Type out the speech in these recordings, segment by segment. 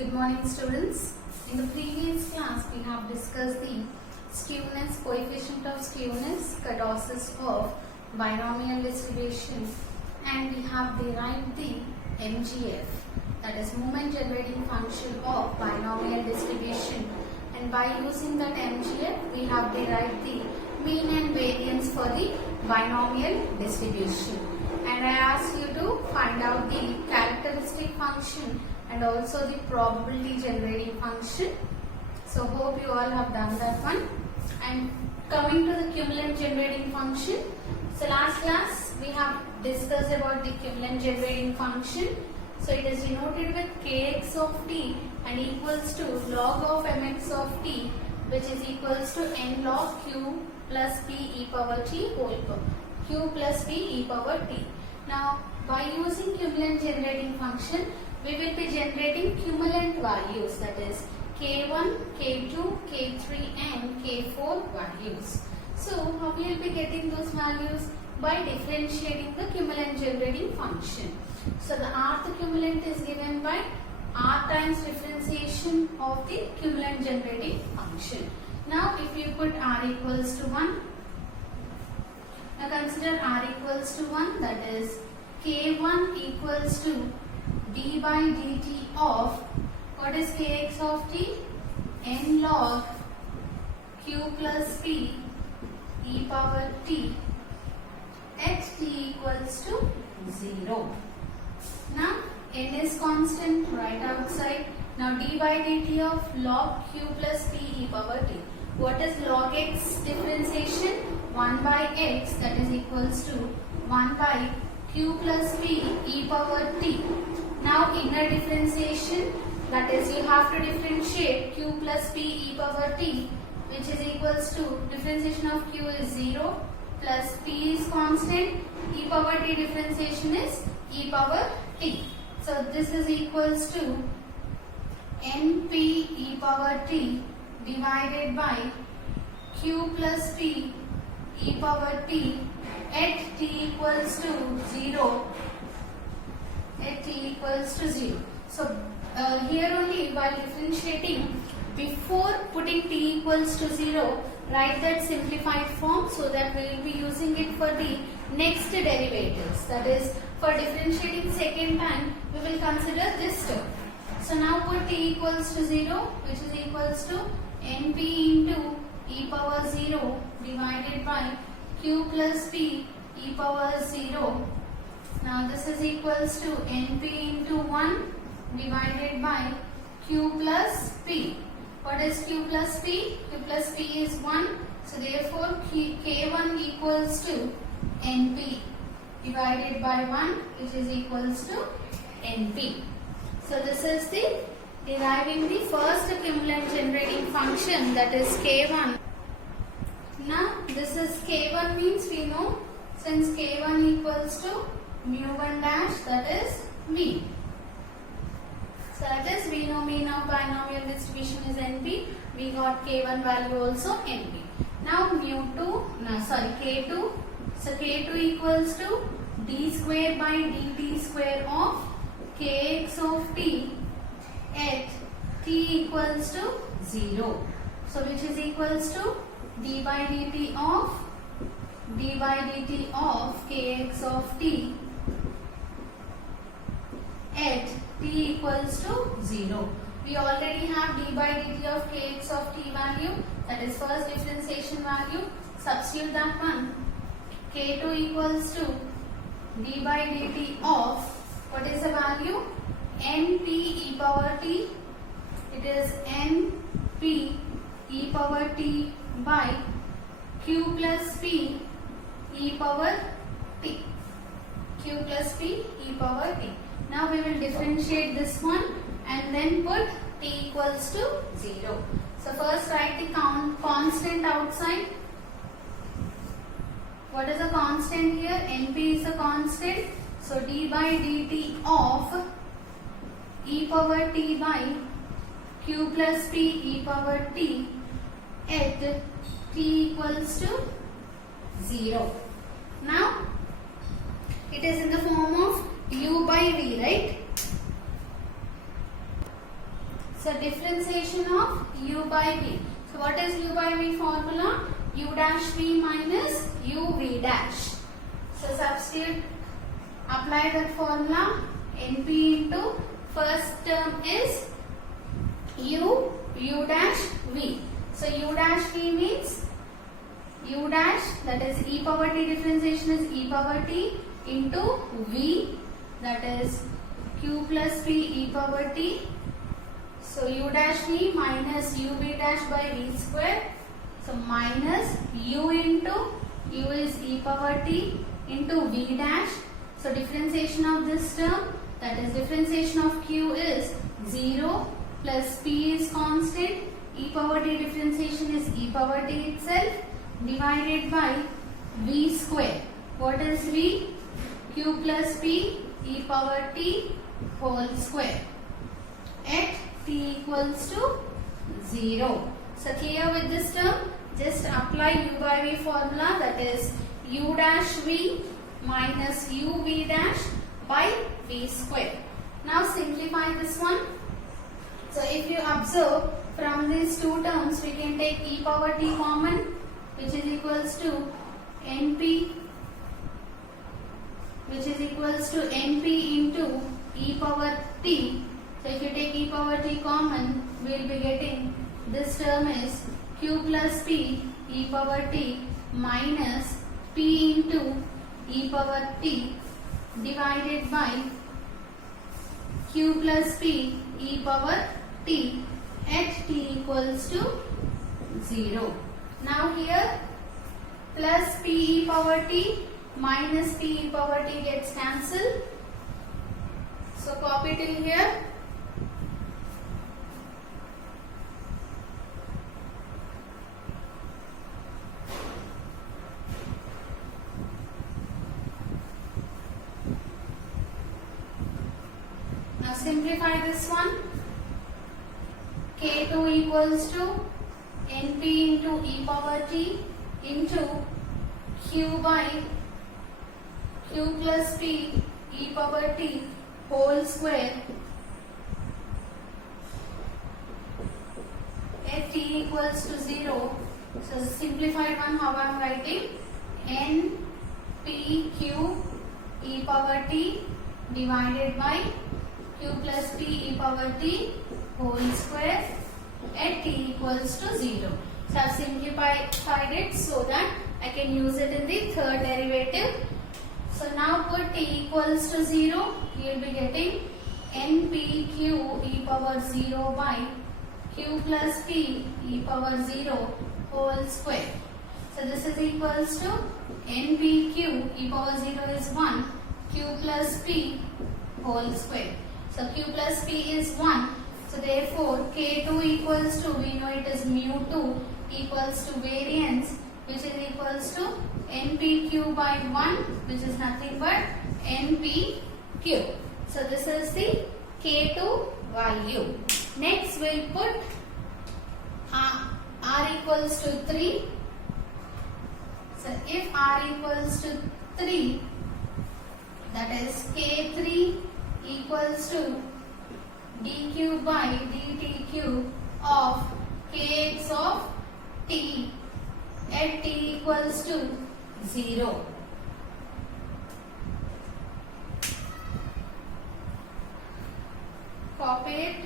Good morning, students. In the previous class, we have discussed the skewness, coefficient of skewness, kurtosis of binomial distribution, and we have derived the MGF, that is moment generating function of binomial distribution. And by using that MGF, we have derived the mean and variance for the binomial distribution. And I asked you to find out the characteristic function and also the probability generating function. So hope you all have done that one. And coming to the cumulant generating function. So last class we have discussed about the cumulant generating function. So it is denoted with kx of t and equals to log of mx of t, which is equals to n log q plus p e power t whole power. Q plus p e power t. Now by using cumulant generating function, we will be generating cumulant values, that is K1, K2, K3 and K4 values. So how we will be getting those values? By differentiating the cumulant generating function. So the rth cumulant is given by r times differentiation of the cumulant generating function. Now if you put r equals to 1, now consider r equals to 1, that is K1 equals to d by dt of, what is kx of t? N log q plus p e power t at t equals to 0. Now n is constant right outside. Now d by dt of log q plus p e power t. What is log x differentiation? 1 by x, that is equals to 1 by q plus p e power t. Now inner differentiation, that is you have to differentiate q plus p e power t, which is equals to differentiation of q is 0 plus p is constant, e power t differentiation is e power t. So this is equals to np e power t divided by q plus p e power t at t equals to 0. At t equals to 0. So here only while differentiating, before putting t equals to 0, write that simplified form so that we will be using it for the next derivatives. That is, for differentiating second time, we will consider this term. So now put t equals to 0, which is equals to np into e power 0 divided by q plus p e power 0. Now this is equals to np into 1 divided by q plus p. What is q plus p? Q plus p is 1. So therefore k1 equals to np divided by 1, which is equals to np. So this is the deriving the first cumulant generating function, that is k1. Now this is k1 means we know, since k1 equals to mu1 dash, that is mean. So that is, we know mean of binomial distribution is np. We got k1 value also np. Now k2. So k2 equals to d square by dt square of kx of t at t equals to 0. So which is equals to d by dt of kx of t at t equals to 0. We already have d by dt of kx of t value, that is first differentiation value. Substitute that one. K2 equals to d by dt of, what is the value? np e power t. It is np e power t by q plus p e power t. Q plus p e power t. Now we will differentiate this one and then put t equals to 0. So first write the constant outside. What is a constant here? np is a constant. So d by dt of e power t by q plus p e power t at t equals to 0. Now it is in the form of u by v, right? So differentiation of u by v. So what is u by v formula? U dash v minus uv dash. So substitute, apply that formula. Np into first term is u dash v. So u dash v means u dash, that is e power t, differentiation is e power t into v, that is q plus p e power t. So u dash v minus uv dash by v square. So minus u into u is e power t into v dash. So differentiation of this term, that is differentiation of q is 0 plus p is constant. E power t differentiation is e power t itself divided by v square. What is v? Q plus p e power t whole square at t equals to 0. So clear with this term? Just apply u by v formula, that is u dash v minus uv dash by v square. Now simplify this one. So if you observe from these two terms, we can take e power t common, which is equals to np, which is equals to np into e power t. So if you take e power t common, we will be getting this term is q plus p e power t minus p into e power t divided by q plus p e power t at t equals to 0. Now here plus p e power t minus p e power t gets cancelled. So copy till here. Now simplify this one. K2 equals to np into e power t into q by q plus p e power t whole square at t equals to 0. So simplified one, how I am writing? N p q e power t divided by q plus p e power t whole square at t equals to 0. So I have simplified it so that I can use it in the third derivative. So now put t equals to 0, you will be getting npq e power 0 by q plus p e power 0 whole square. So this is equals to npq e power 0 is 1, q plus p whole square. So q plus p is 1. So therefore K2 equals to, we know it is mu2 equals to variance, which is equals to NPQ by 1, which is nothing but NPQ. So this is the K2 value. Next we'll put R equals to 3. So if R equals to 3, that is K3 equals to dq by dtq of kx of t at t equals to 0. Copy it.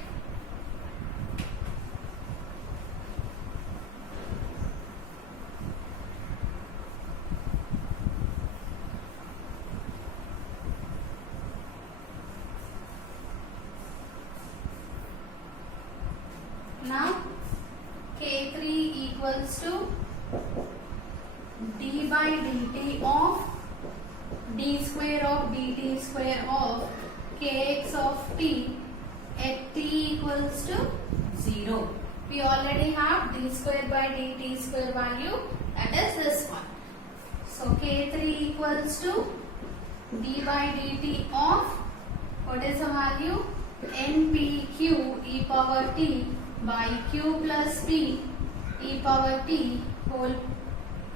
Now K3 equals to d by dt of d square of dt square of kx of t at t equals to 0. We already have d square by dt square value, that is this one. So K3 equals to d by dt of, what is the value? npq e power t by q plus p e power t whole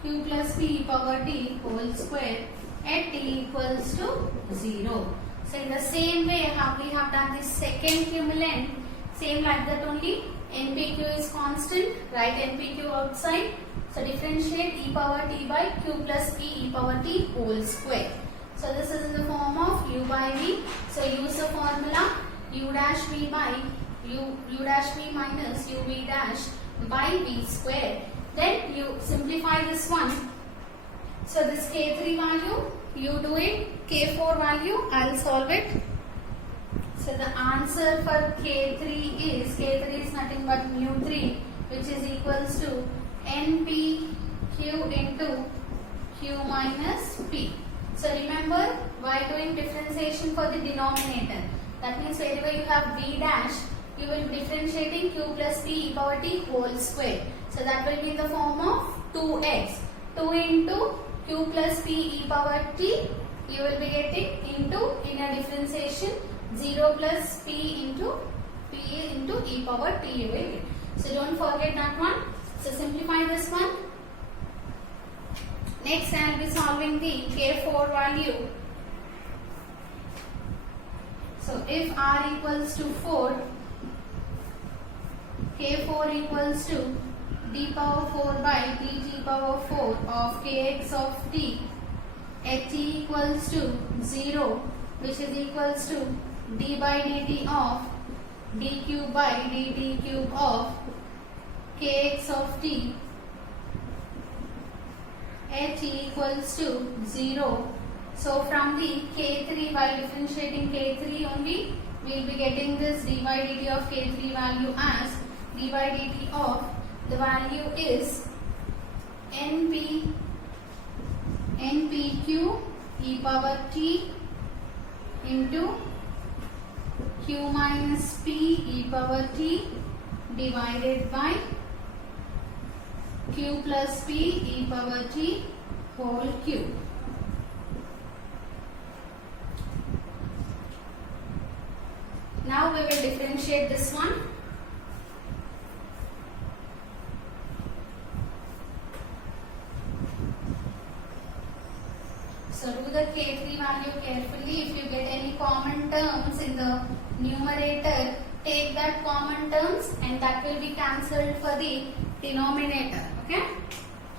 q plus p e power t whole square at t equals to 0. So in the same way how we have done the second cumulant, Same like that only. NPQ is constant. Write NPQ outside. So differentiate e power t by q plus p e power t whole square. So this is in the form of u by v. So use the formula u dash v by u dash v minus u v dash by v square. Then you simplify this one. So this k3 value, you do it. K4 value, I'll solve it. So the answer for K3 is nothing but mu3, which is equals to NPQ into Q minus P. So remember, while doing differentiation for the denominator, that means wherever you have V dash, you will be differentiating Q plus P e power t whole square. So that will be in the form of 2x. 2 into Q plus P e power t, you will be getting into, in a differentiation, 0 plus P into e power t you will get. So don't forget that one. So simplify this one. Next I will be solving the K4 value. So if R equals to 4, K4 equals to d power 4 by dt power 4 of kx of t at t equals to 0, which is equals to d by dt of d cube by dt cube of kx of t at t equals to 0. So from the K3, while differentiating K3 only, we will be getting this d by dt of K3 value as d by dt of, the value is NPQ e power t into Q minus P e power t divided by Q plus P e power t whole cube. Now we will differentiate this one. So do the K3 value carefully. If you get any common terms in the numerator, take that common terms and that will be cancelled for the denominator. Okay?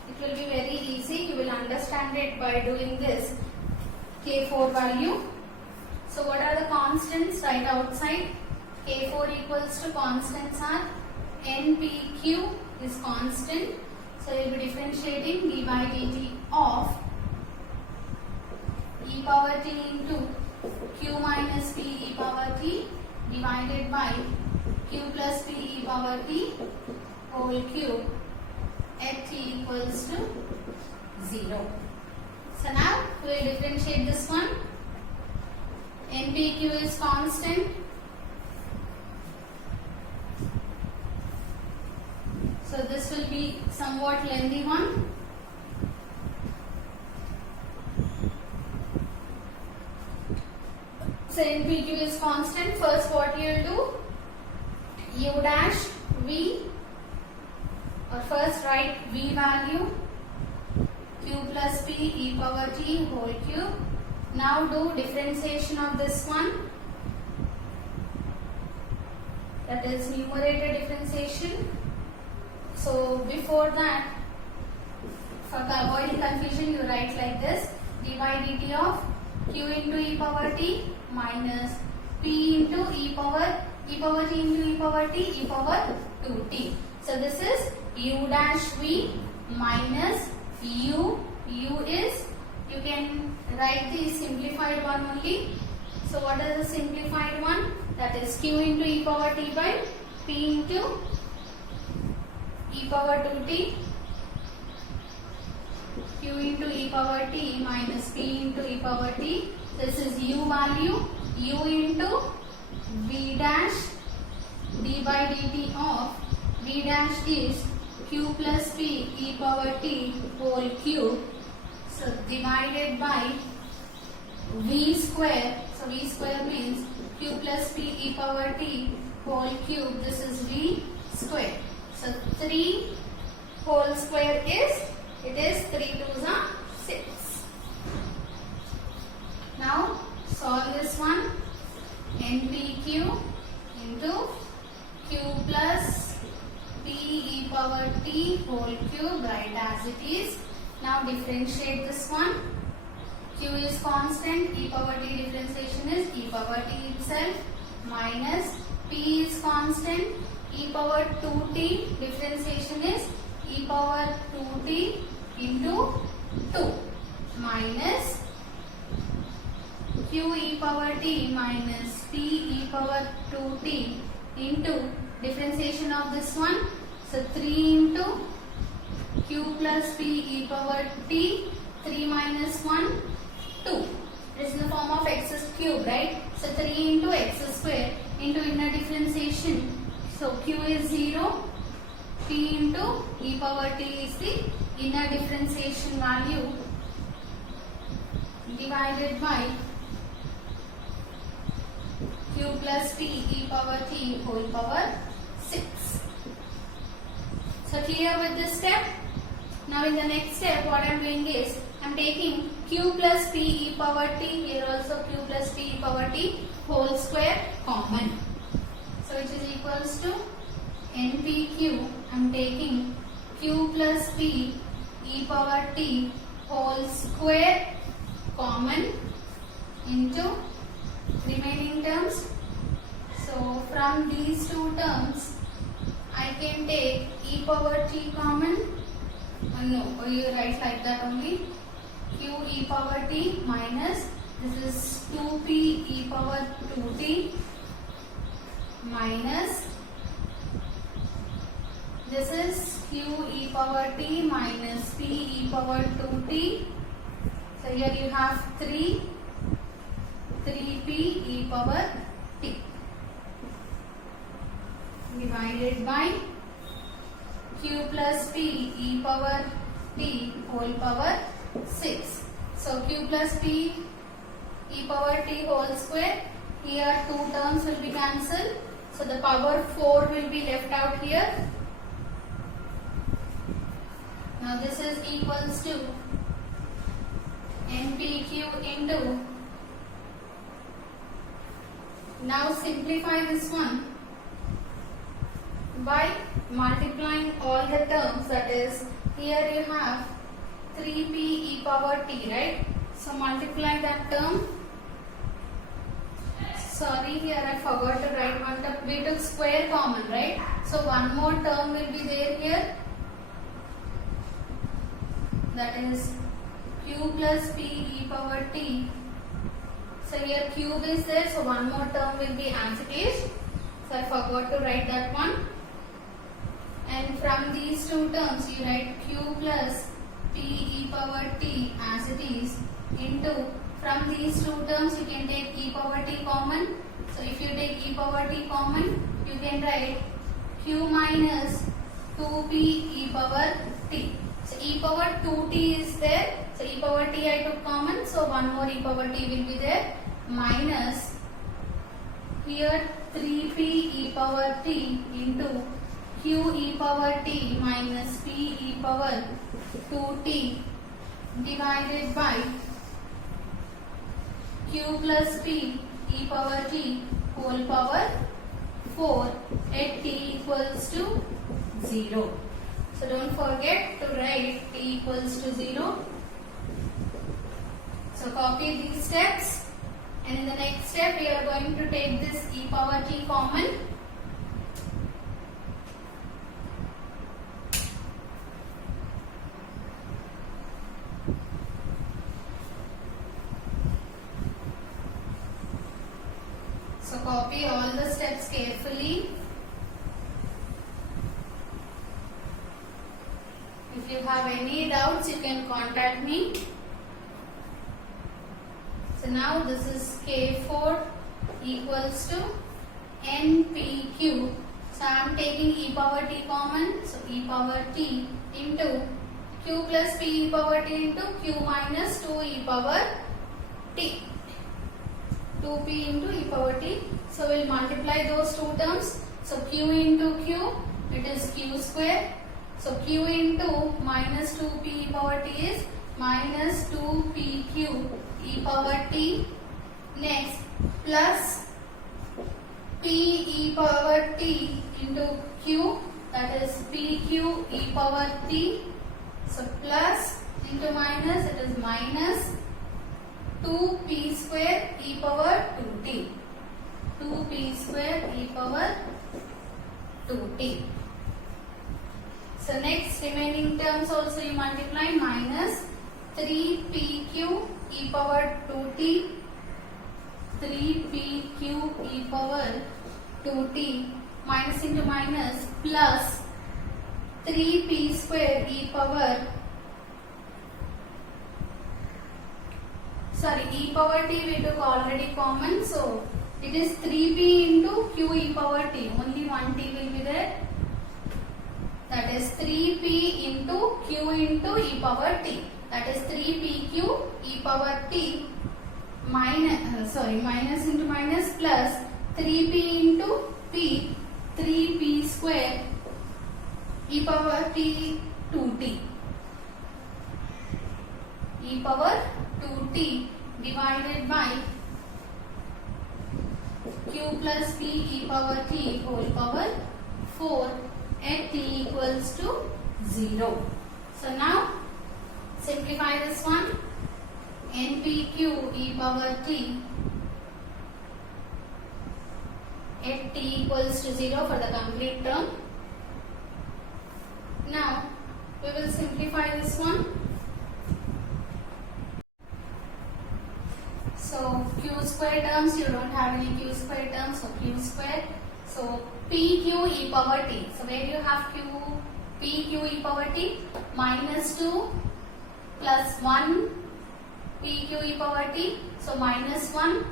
It will be very easy. You will understand it by doing this K4 value. So what are the constants? Right outside. K4 equals to, constants are NPQ is constant. So you will be differentiating d by dt of e power t into q minus p e power t divided by q plus p e power t whole cube at t equals to 0. So now we will differentiate this one. NPQ is constant. So this will be somewhat lengthy one. So NPQ is constant. First what you will do, u dash v, or first write v value, q plus p e power t whole cube. Now do differentiation of this one, that is numerator differentiation. So before that, for avoiding confusion, you write like this, d by dt of q into e power t minus p into e power t into e power t e power 2t. So this is u dash v minus u is, you can write the simplified one only. So what is the simplified one? That is q into e power t by p into e power 2t, q into e power t minus p into e power t. This is u value, u into v dash d by dt of v dash is q plus p e power t whole cube. So divided by v square. So v square means q plus p e power t whole cube. This is v square. So 3 whole square is, it is 3 2s are 6. Now solve this one. NPQ into power t whole cube, write as it is. Now differentiate this one. Q is constant, e power t differentiation is e power t itself, minus p is constant, e power 2t differentiation is e power 2t into 2, minus q e power t minus p e power 2t into differentiation of this one. So 3 into q plus p e power t, 3 minus 1, 2. It is in the form of x cube, right? So 3 into x square into inner differentiation. So q is 0, p into e power t is the inner differentiation value, divided by q plus p e power t whole power 6. So clear with this step? Now in the next step what I am doing is I am taking q plus p e power t, here also q plus p e power t whole square common. So which is equals to npq, I am taking q plus p e power t whole square common into remaining terms. So from these two terms I can take e power t common. No, you write like that only. Q e power t minus this is 2p e power 2t minus this is q e power t minus p e power 2t. So here you have 3p e power t divided by q plus p e power t whole power 6. So q plus p e power t whole square, here two terms will be cancelled. So the power 4 will be left out here. Now this is equals to npq into, now simplify this one by multiplying all the terms, that is here you have 3p e power t, right? So multiply that term. Sorry, here I forgot to write one term. We took square common, right? So one more term will be there here. That is q plus p e power t. So here cube is there, so one more term will be as it is. So I forgot to write that one. And from these two terms you write q plus p e power t as it is into, from these two terms you can take e power t common. So if you take e power t common, you can write q minus 2p e power t. So e power 2t is there. So e power t I took common. So one more e power t will be there. Minus here 3p e power t into q e power t minus p e power 2t divided by q plus p e power t whole power 4 at t equals to 0. So don't forget to write t equals to 0. So copy these steps, and in the next step we are going to take this e power t common. So copy all the steps carefully. If you have any doubts, you can contact me. So now this is K4 equals to NPQ. So I am taking e power t common. So e power t into q plus p e power t into q minus 2 e power t. 2p into e power t. So we will multiply those two terms. So q into q, it is q square. So q into minus 2p e power t is minus 2pq e power t. Next plus p e power t into q that is PQ e power t. So plus into minus, it is minus 2p square e power 2t. 2p square e power 2t. So next remaining terms also you multiply, minus 3pq e power 2t. 3pq e power 2t minus into minus plus 3p square e power e power t we took already common, so it is 3p into q e power t, only one t will be there, that is 3p into q into e power t, that is 3pq e power t minus into minus plus 3p into p, 3p square e power t 2t, e power 2t divided by q plus p e power t whole power 4 at t equals to 0. So now simplify this one. npq e power t at t equals to 0 for the complete term. Now we will simplify this one. So q square terms, you don't have any q square terms, so q square. So pq e power t. So where you have pq e power t, minus 2 plus 1 pq e power t. So minus 1,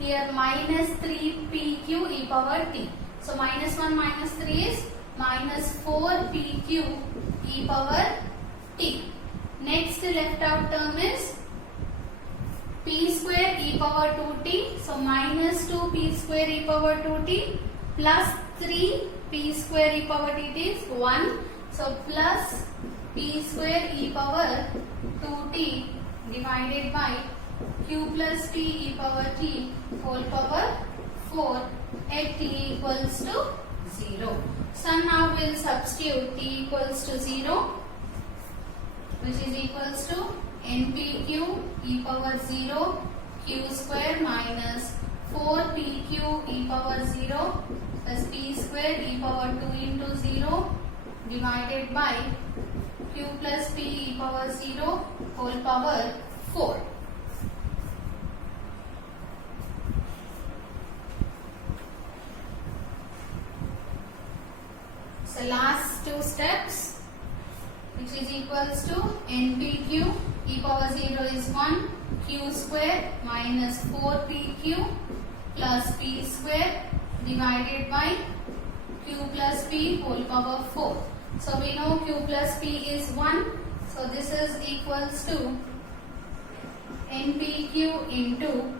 here minus 3 pq e power t. So minus 1 minus 3 is minus 4 pq e power t. Next left out term is p square e power 2t. So minus 2 p square e power 2t plus 3 p square e power t is 1. So plus p square e power 2t divided by q plus p e power t whole power 4 at t equals to 0. So now we will substitute t equals to 0, which is equals to npq e power 0 q square minus 4pq e power 0 plus p square e power 2 into 0 divided by q plus p e power 0 whole power 4. So last two steps, which is equals to npq e power 0 is 1 q square minus 4pq plus p square divided by q plus p whole power 4. So we know q plus p is 1. So this is equals to npq into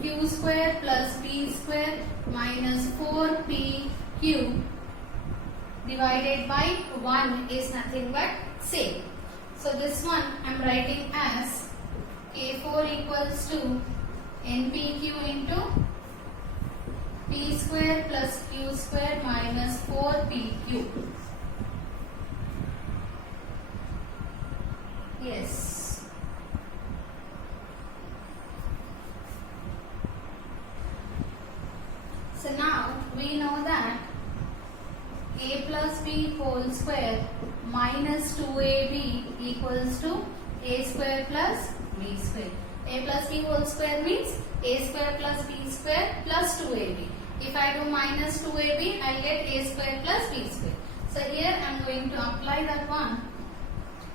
q square plus p square minus 4pq divided by 1 is nothing but same. So this one I am writing as k4 equals to npq into p square plus q square minus 4pq. Yes. So now we know that a plus b whole square minus 2ab equals to a square plus b square. A plus b whole square means a square plus b square plus 2ab. If I do minus 2ab, I will get a square plus b square. So here I am going to apply that one.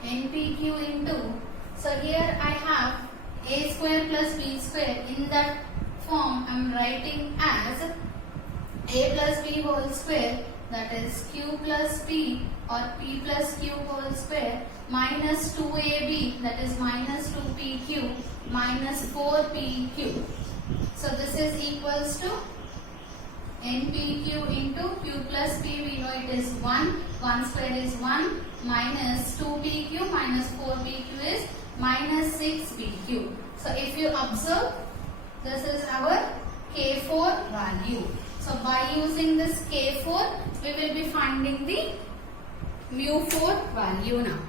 npq into, so here I have a square plus b square. In that form I am writing as a plus b whole square, that is q plus p or p plus q whole square minus 2ab, that is minus 2pq minus 4pq. So this is equals to npq into q plus p, we know it is 1, 1 square is 1, minus 2pq minus 4pq is minus 6pq. So if you observe, this is our k4 value. So by using this k4, we will be finding the mu4 value now.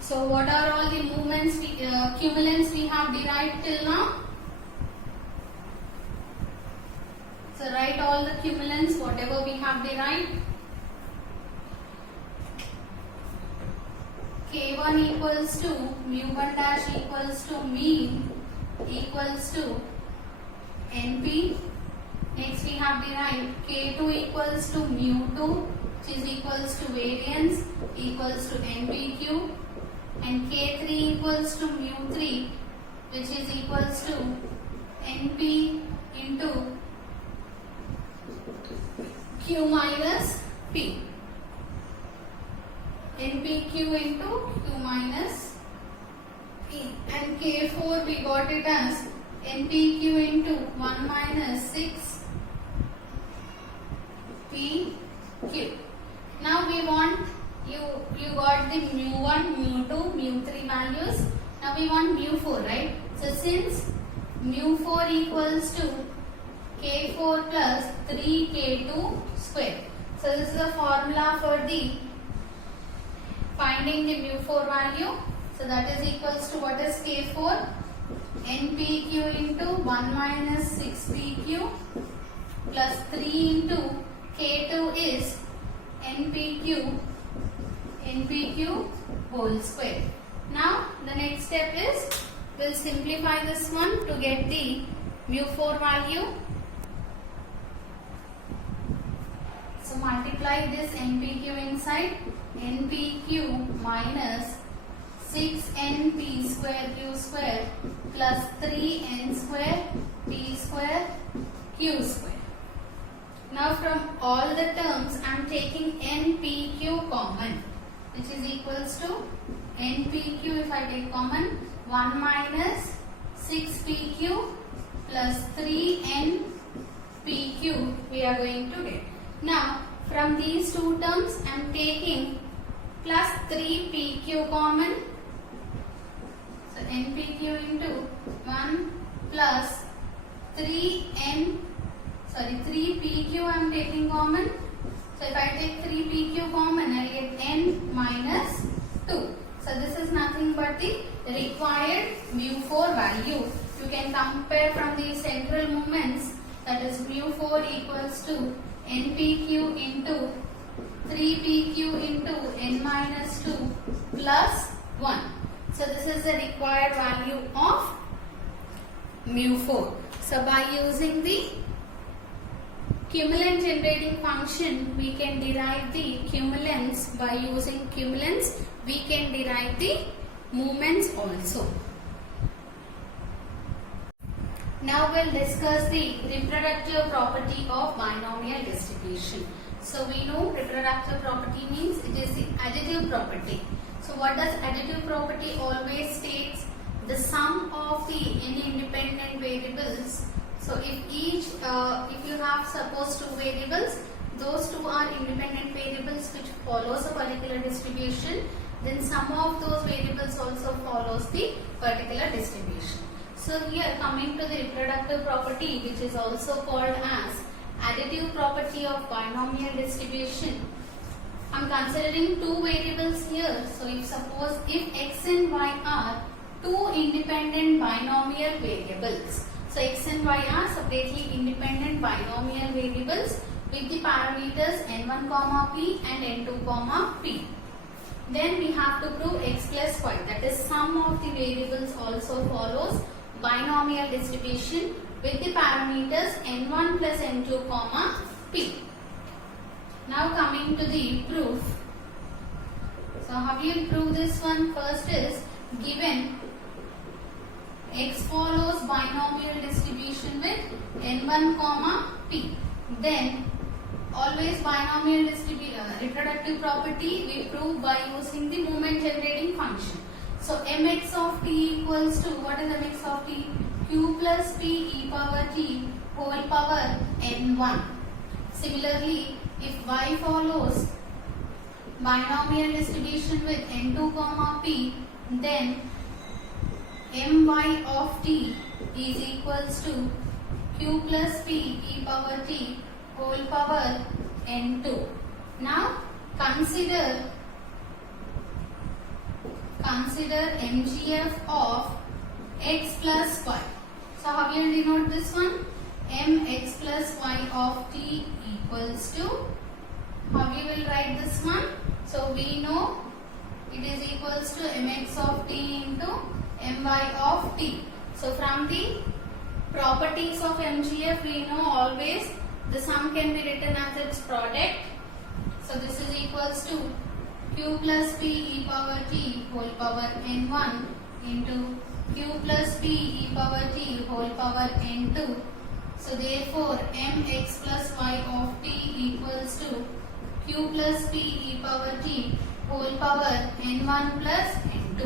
So what are all the movements, cumulants we have derived till now? So write all the cumulants, whatever we have derived. K1 equals to mu1 dash equals to mean equals to NP. Next we have derived K2 equals to mu2, which is equals to variance equals to NPQ, and K3 equals to mu3, which is equals to NP into Q minus P. NPQ into Q minus P. And K4 we got it as NPQ into 1 minus 6 PQ. Now we want, you got the mu1, mu2, mu3 values. Now we want mu4, right? So since mu4 equals to K4 plus 3K2 square. So this is the formula for the finding the mu4 value. So that is equals to, what is K4? NPQ into 1 minus 6PQ plus 3 into K2 is NPQ whole square. Now the next step is, we'll simplify this one to get the mu4 value. So multiply this NPQ inside, NPQ minus 6NP square Q square plus 3N square P square Q square. Now from all the terms I am taking NPQ common, which is equals to NPQ, if I take common, 1 minus 6PQ plus 3NPQ we are going to get. Now from these two terms I am taking plus 3PQ common. So NPQ into 1 plus 3PQ I am taking common. So if I take 3PQ common, I will get N minus 2. So this is nothing but the required mu4 value. You can compare from the central moments, that is mu4 equals to NPQ into 3PQ into N minus 2 plus 1. So this is the required value of mu4. So by using the cumulant generating function, we can derive the cumulants. By using cumulants, we can derive the moments also. Now we'll discuss the reproductive property of binomial distribution. So we know reproductive property means it is the additive property. So what does additive property always states? The sum of the any independent variables. So if you have suppose two variables, those two are independent variables which follows a particular distribution, then sum of those variables also follows the particular distribution. So here coming to the reproductive property, which is also called as additive property of binomial distribution. I am considering two variables here. So if suppose if x and y are two independent binomial variables. So x and y are separately independent binomial variables with the parameters n1, p and n2, p. Then we have to prove x plus y, that is sum of the variables also follows binomial distribution with the parameters n1 plus n2, p. Now coming to the proof. So how you prove this one? First is given x follows binomial distribution with n1, p. Then always binomial reproductive property we prove by using the moment generating function. So mx of t equals to, what is mx of t? Q plus p e power t whole power n1. Similarly, if y follows binomial distribution with n2, p, then my of t is equals to q plus p e power t whole power n2. Now consider MGF of x plus y. So how you will denote this one? Mx plus y of t equals to, how we will write this one? So we know it is equals to mx of t into my of t. So from the properties of MGF we know always the sum can be written as its product. So this is equals to q plus p e power t whole power n1 into q plus p e power t whole power n2. So therefore mx plus y of t equals to q plus p e power t whole power n1 plus n2.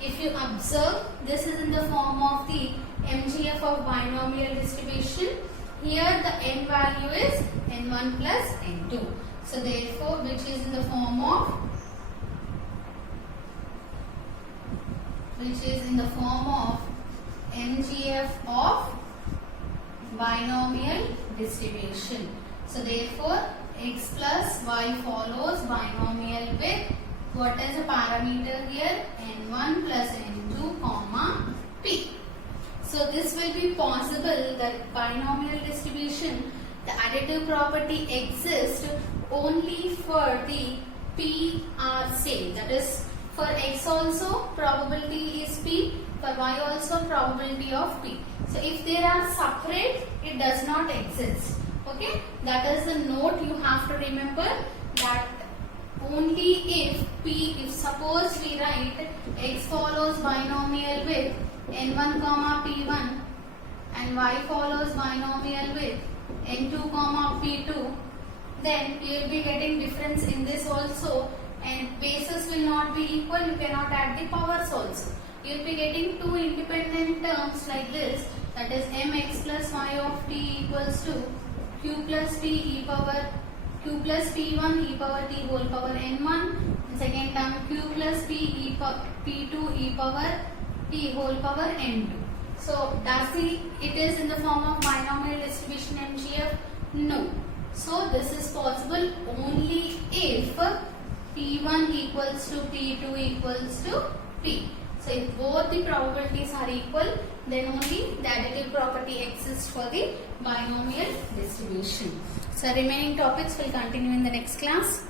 If you observe, this is in the form of the MGF of binomial distribution. Here the n value is n1 plus n2. So therefore which is in the form of MGF of binomial distribution. So therefore x plus y follows binomial with what is the parameter here? n1 plus n2 comma p. So this will be possible that binomial distribution, the additive property exists only for the p are same. That is, for x also probability is p, for y also probability of p. So if they are separate, it does not exist. Okay, that is the note you have to remember, that only if suppose we write x follows binomial with n1 comma p1 and y follows binomial with n2 comma p2, then you will be getting difference in this also, and bases will not be equal, you cannot add the powers also. You will be getting two independent terms like this, that is mx plus y of t equals to q plus p e power q plus p1 e power t whole power n1, and second term q plus p2 e power t whole power n2. So does it is in the form of binomial distribution MGF? No. So this is possible only if p1 equals to p2 equals to p. So if both the probabilities are equal, then only the additive property exists for the binomial distribution. So remaining topics will continue in the next class.